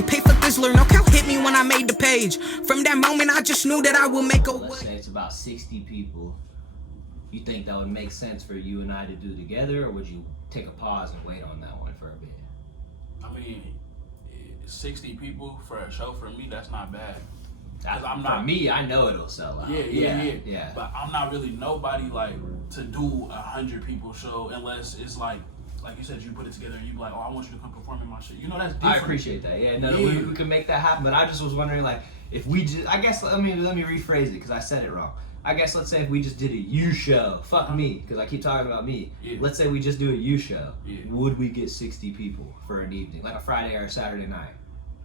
Hey, pay for Fizzler, no count hit me when I made the page. From that moment, I just knew that I will make a way. Let's say it's about 60 people. You think that would make sense for you and I to do together, or would you take a pause and wait on that one for a bit? I mean, 60 people for a show, for me, that's not bad. For me, I know it'll sell out. Yeah. But I'm not really nobody like to do 100 people show unless it's like you said, you put it together and you be like, oh, I want you to come perform in my shit. You know, that's different. I appreciate that. Yeah, no, we can make that happen. But I just was wondering, like, if we just, I guess, let me rephrase it because I said it wrong. I guess let's say if we just did a you show, fuck me, because I keep talking about me. Yeah. Let's say we just do a you show. Yeah. Would we get 60 people for an evening, like a Friday or a Saturday night?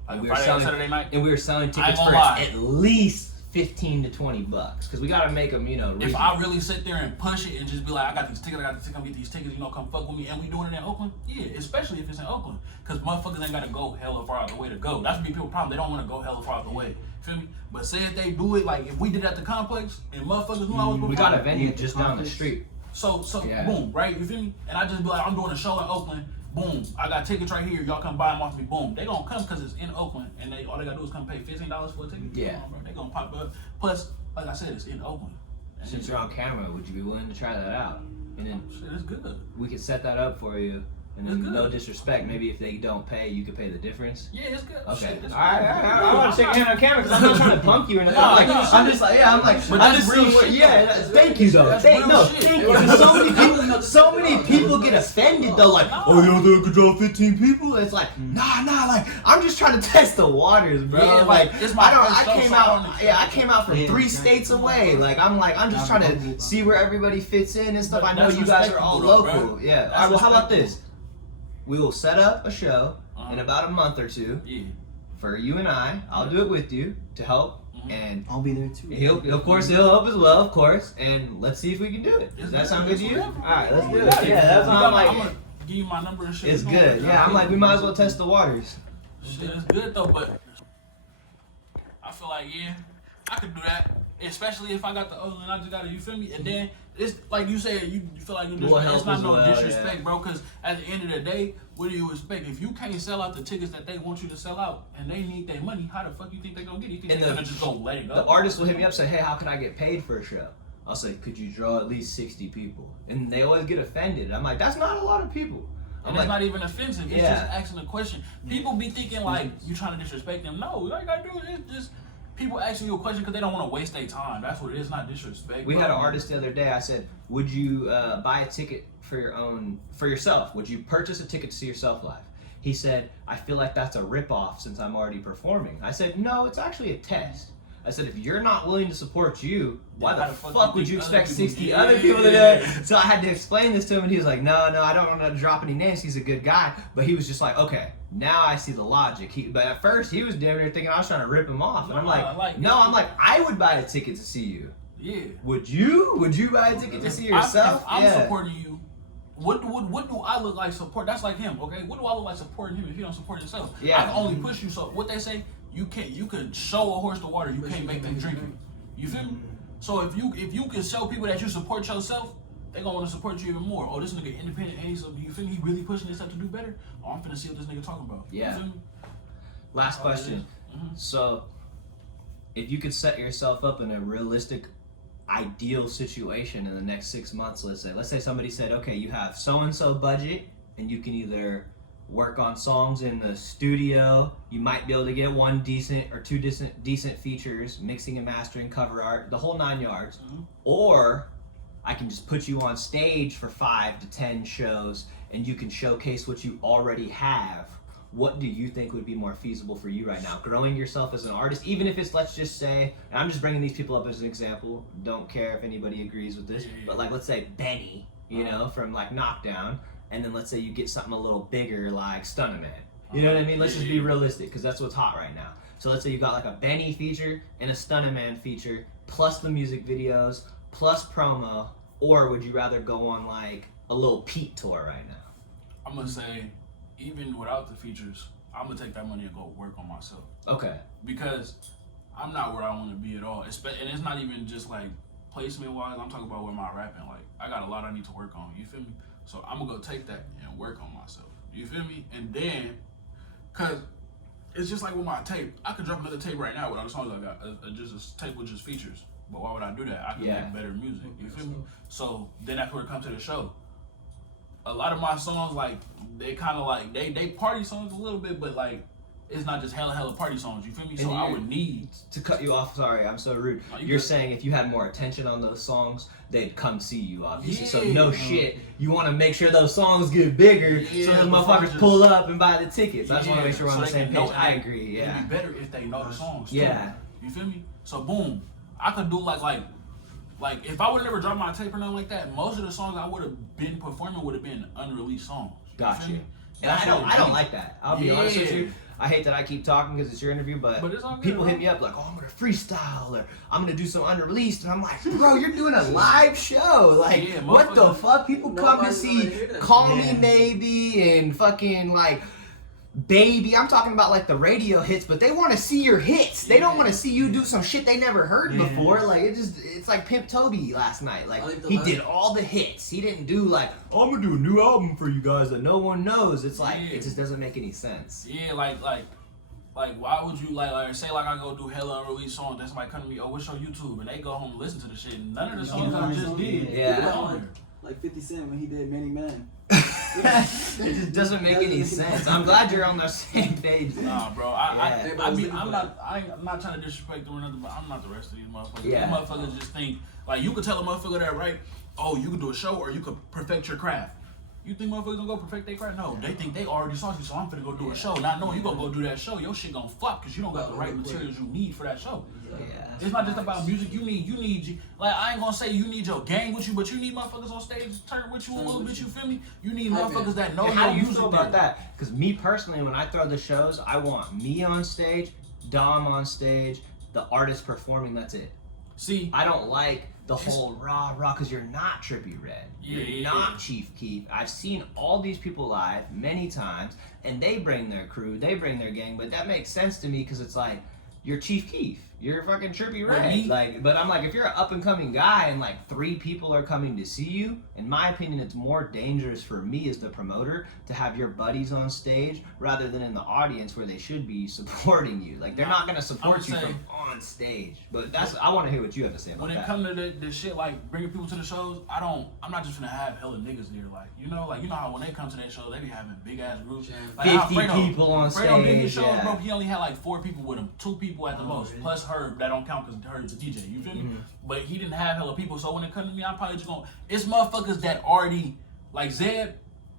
Like a Friday or Saturday night? And we were selling tickets for at least $15 to $20 because we gotta make them, you know. If I really sit there and push it and just be like, I got these tickets, come get these tickets, you know, come fuck with me, and we doing it in Oakland, yeah, especially if it's in Oakland, because motherfuckers ain't gotta go hella far out the way to go. That's what people's problem. They don't want to go hella far out the way. Feel me? But say if they do it, like if we did it at the complex and motherfuckers knew I was. We got a venue just down the street. So boom, right? You feel me? And I just be like, I'm doing a show in Oakland. Boom, I got tickets right here. Y'all come buy them off me. Boom, they gonna come because it's in Oakland, and all they gotta do is come pay $15 for a ticket. Yeah, bro. They gonna pop up. Plus, like I said, it's in Oakland. And since you're on camera, would you be willing to try that out? And then shit, it's good. We could set that up for you. And then, no disrespect, maybe if they don't pay, you could pay the difference. Yeah, it's good. Okay. Shit, all right. I want to shake your hand on camera because I'm not trying to punk you or anything. I'm just like, but that's real shit. Yeah, thank you though. Thank you. So many people get offended though, like, oh, you don't think I could draw 15 people? It's like, nah, like, I'm just trying to test the waters, bro. Yeah, like, I came out from 3 states away. Like, I'm just trying to see where everybody fits in and stuff. I know you guys are all local. Yeah. All right, well, how about this? We will set up a show in about a month or two for you and I. I'll do it with you to help, and I'll be there too. He'll help as well, of course. And let's see if we can do it. Does that sound good to you? All right, let's do it. Yeah, that's why I'm like, I'm gonna give you my number and shit. It's good. Yeah, I'm like, we might as well test the waters. Shit, it's good though, but I feel like I could do that. Especially if I got the Oakland, I just gotta, you feel me? And then it's like you said, you feel like you disrespect. It's not no disrespect, bro. Because at the end of the day, what do you expect? If you can't sell out the tickets that they want you to sell out, and they need their money, how the fuck you think they gonna get it? You think they're gonna just go let it go? The artist will hit me up, say, hey, how can I get paid for a show? I'll say, could you draw at least 60 people? And they always get offended. I'm like, that's not a lot of people. And it's not even offensive. It's just asking a question. People be thinking like you trying to disrespect them. No, all you gotta do is just. People asking you a question because they don't want to waste their time. That's what it is, not disrespect. We had an artist the other day. I said, would you buy a ticket for yourself? Would you purchase a ticket to see yourself live? He said, I feel like that's a ripoff since I'm already performing. I said, no, it's actually a test. I said, if you're not willing to support you, why the fuck would you expect 60 other people to do it? So I had to explain this to him, and he was like, no, I don't want to drop any names. He's a good guy. But he was just like, okay, now I see the logic. But at first, he was damn near thinking I was trying to rip him off. And I'm like, I would buy a ticket to see you. Yeah. Would you? Would you buy a ticket to see yourself? If I'm supporting you, what do I look like support? That's like him, okay? What do I look like supporting him if you don't support yourself? Yeah. I can only push you. So what they say, you can show a horse the water, you can't make them drink it. You feel me? So if you can show people that you support yourself, they gonna want to support you even more. Oh, this nigga independent, and you feel me? He really pushing this stuff to do better. Oh, I'm finna see what this nigga talking about. Yeah. You feel me? Last question. So, if you could set yourself up in a realistic, ideal situation in the next 6 months, let's say somebody said, okay, you have so-and-so budget, and you can either work on songs in the studio, you might be able to get 1 decent or 2 decent features, mixing and mastering, cover art, the whole 9 yards, or I can just put you on stage for 5 to 10 shows and you can showcase what you already have. What do you think would be more feasible for you right now? Growing yourself as an artist, even if it's, let's just say, and I'm just bringing these people up as an example, don't care if anybody agrees with this, but like let's say Benny, you know, from like Knockdown, and then let's say you get something a little bigger like Stunna Man. You know what I mean? Let's just be realistic because that's what's hot right now. So let's say you got like a Benny feature and a Stunna Man feature, plus the music videos, plus promo, or would you rather go on like a little Pete tour right now? I'm gonna say, even without the features, I'm gonna take that money and go work on myself. Okay. Because I'm not where I want to be at all. And it's not even just like placement wise. I'm talking about where my rapping. Like I got a lot I need to work on. You feel me? So I'm gonna go take that and work on myself. You feel me? And then, cause it's just like with my tape. I could drop another tape right now with all the songs I got. Just a tape with just features. But why would I do that? I can make better music. You feel me? So then that's where it comes to the show. A lot of my songs, like, they kind of like, they party songs a little bit, but like, it's not just hella party songs. You feel me? So I would need to cut you off. Sorry, I'm so rude. You're saying if you had more attention on those songs, they'd come see you, obviously. So no shit, you want to make sure those songs get bigger, so those motherfuckers pull up and buy the tickets. I just want to make sure we're on the same page. I agree. Yeah. It'd be better if they know the songs too. Yeah. You feel me? So boom, I could do like if I would have never dropped my tape or nothing like that, most of the songs I would have been performing would have been unreleased songs. Gotcha. And I don't like that. I'll be honest with you. I hate that I keep talking because it's your interview, but people hit me up like, oh, I'm going to freestyle or I'm going to do some unreleased. And I'm like, bro, you're doing a live show. Like, what the fuck? People come to see Call Me Maybe and fucking like Baby. I'm talking about like the radio hits, but they want to see your hits. They don't want to see you do some shit they never heard before. Like, it's like Pimp Toby last night. Like, he did all the hits. He didn't do like, oh, I'm going to do a new album for you guys that no one knows. It's like, it just doesn't make any sense. Yeah, like why would you like say like I go do hella unreleased songs, then somebody come to me, oh, what's your YouTube? And they go home and listen to the shit. None of the songs I just did. Yeah. Like 50 Cent when he did Many Men. It just doesn't make any sense. I'm glad you're on the same page. Nah, bro. I'm not trying to disrespect them or nothing, but I'm not the rest of these motherfuckers. Yeah. These motherfuckers just think like you could tell a motherfucker that, right? Oh, you could do a show or you could perfect your craft. You think motherfuckers gonna go perfect their craft? No, they think they already saw you, so I'm finna go do a show. Not knowing you gonna go do that show, your shit gonna flop because you don't got the right materials you need for that show. Yeah. It's not just about music. You need like I ain't gonna say you need your gang with you, but you need motherfuckers on stage to turn with you a little bit. You feel me? You need motherfuckers that know how your do you music. feel about that? Because me personally, when I throw the shows, I want me on stage, Dom on stage, the artist performing. That's it. See, I don't like the whole rah because you're not Trippie Redd. You're not Chief Keef. I've seen all these people live many times, and they bring their crew, they bring their gang, but that makes sense to me because it's like, you're Chief Keef. You're fucking Trippie Redd. But I'm like, if you're an up and coming guy and like 3 people are coming to see you, in my opinion, it's more dangerous for me as the promoter to have your buddies on stage rather than in the audience where they should be supporting you. Like, they're not gonna support you from on stage. But I want to hear what you have to say about that. When it comes to the shit like bringing people to the shows, I'm not just gonna have hella niggas there. Like, you know how when they come to that show, they be having big ass groups. Like 50 people on stage. Fredo did his shows, bro. He only had like 4 people with him, 2 people at the most, plus Herb. That don't count because Herb's the DJ. You feel me? But he didn't have hella people. So when it comes to me, I'm probably just gonna. It's motherfuckers that already like Zeb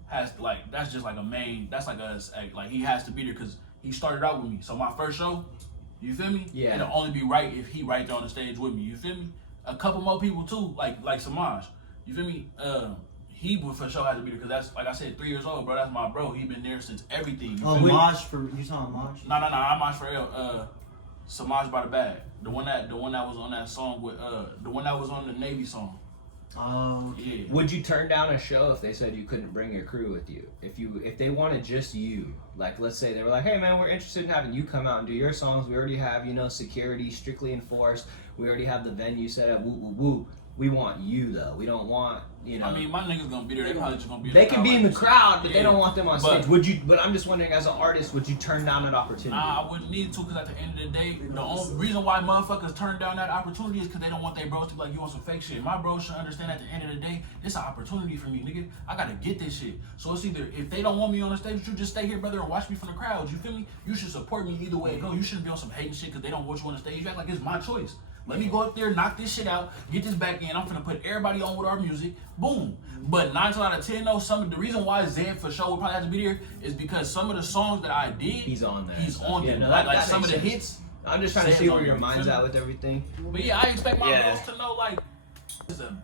has like that's just like a main. That's like like he has to be there because he started out with me. So my first show, you feel me? Yeah. It'll only be right if he right there on the stage with me. You feel me? A couple more people too, like Samaj. You feel me? He would for sure have to be there because that's like I said, 3 years old, bro. That's my bro. He been there since everything. Maj for you talking Maj? No, I'm Maj for real. Samaj by the Bag, the one that was on that song with the one that was on the Navy song. Oh, yeah. Would you turn down a show if they said you couldn't bring your crew with you? If they wanted just you, like let's say they were like, hey man, we're interested in having you come out and do your songs. We already have security strictly enforced. We already have the venue set up. Woo woo woo. We want you though. We don't want I mean, my niggas gonna be there. They probably just gonna be. They can be in the crowd, but they don't want them on stage. Would you? But I'm just wondering, as an artist, would you turn down that opportunity? Nah, I wouldn't need to, because at the end of the day, the only reason why motherfuckers turn down that opportunity is because they don't want their bros to be like, you want some fake shit. My bros should understand at the end of the day, it's an opportunity for me, nigga. I gotta get this shit. So it's either, if they don't want me on the stage, you just stay here, brother, and watch me from the crowd. You feel me? You should support me either way it goes. You shouldn't be on some hating shit because they don't want you on the stage. You act like it's my choice. Let me go up there, knock this shit out, get this back in. I'm finna put everybody on with our music. Boom. But 9 times out of 10, though, the reason why Zed for sure would probably have to be there is because some of the songs that I did, he's on there. He's on there. No, like some of the hits. I'm just trying to see where your mind's at with everything. But yeah, I expect my bros to know, like, it's a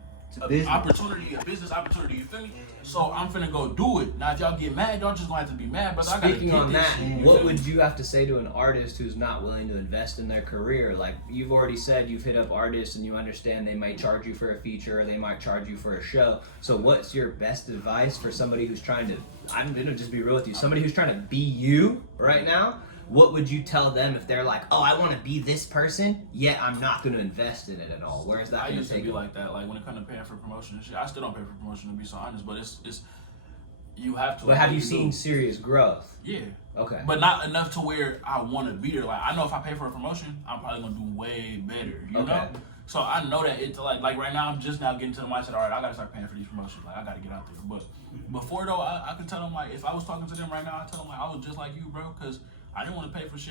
opportunity, a business opportunity, you feel me? So I'm finna go do it. Now if y'all get mad, y'all just gonna have to be mad, but Speaking on that, what would you have to say to an artist who's not willing to invest in their career? Like, you've already said you've hit up artists and you understand they might charge you for a feature or they might charge you for a show. So what's your best advice for somebody who's trying to, I'm gonna just be real with you, somebody who's trying to be you right now? What would you tell them if they're like, oh, I want to be this person, yet I'm not going to invest in it at all? Where's that going to take you? Like that. Like when it comes to paying for promotion and shit, I still don't pay for promotion, to be so honest. But it's You have to. But have you do. seen serious growth? Yeah. Okay. But not enough to where I want to be there. Like, I know if I pay for a promotion, I'm probably gonna do way better. You know. So I know that it's like right now I'm just now getting to the mindset. All right, I gotta start paying for these promotions. Like I gotta get out there. But before though, I could tell them like if I was talking to them right now, I tell them like I was just like you, bro, because I didn't want to pay for shit.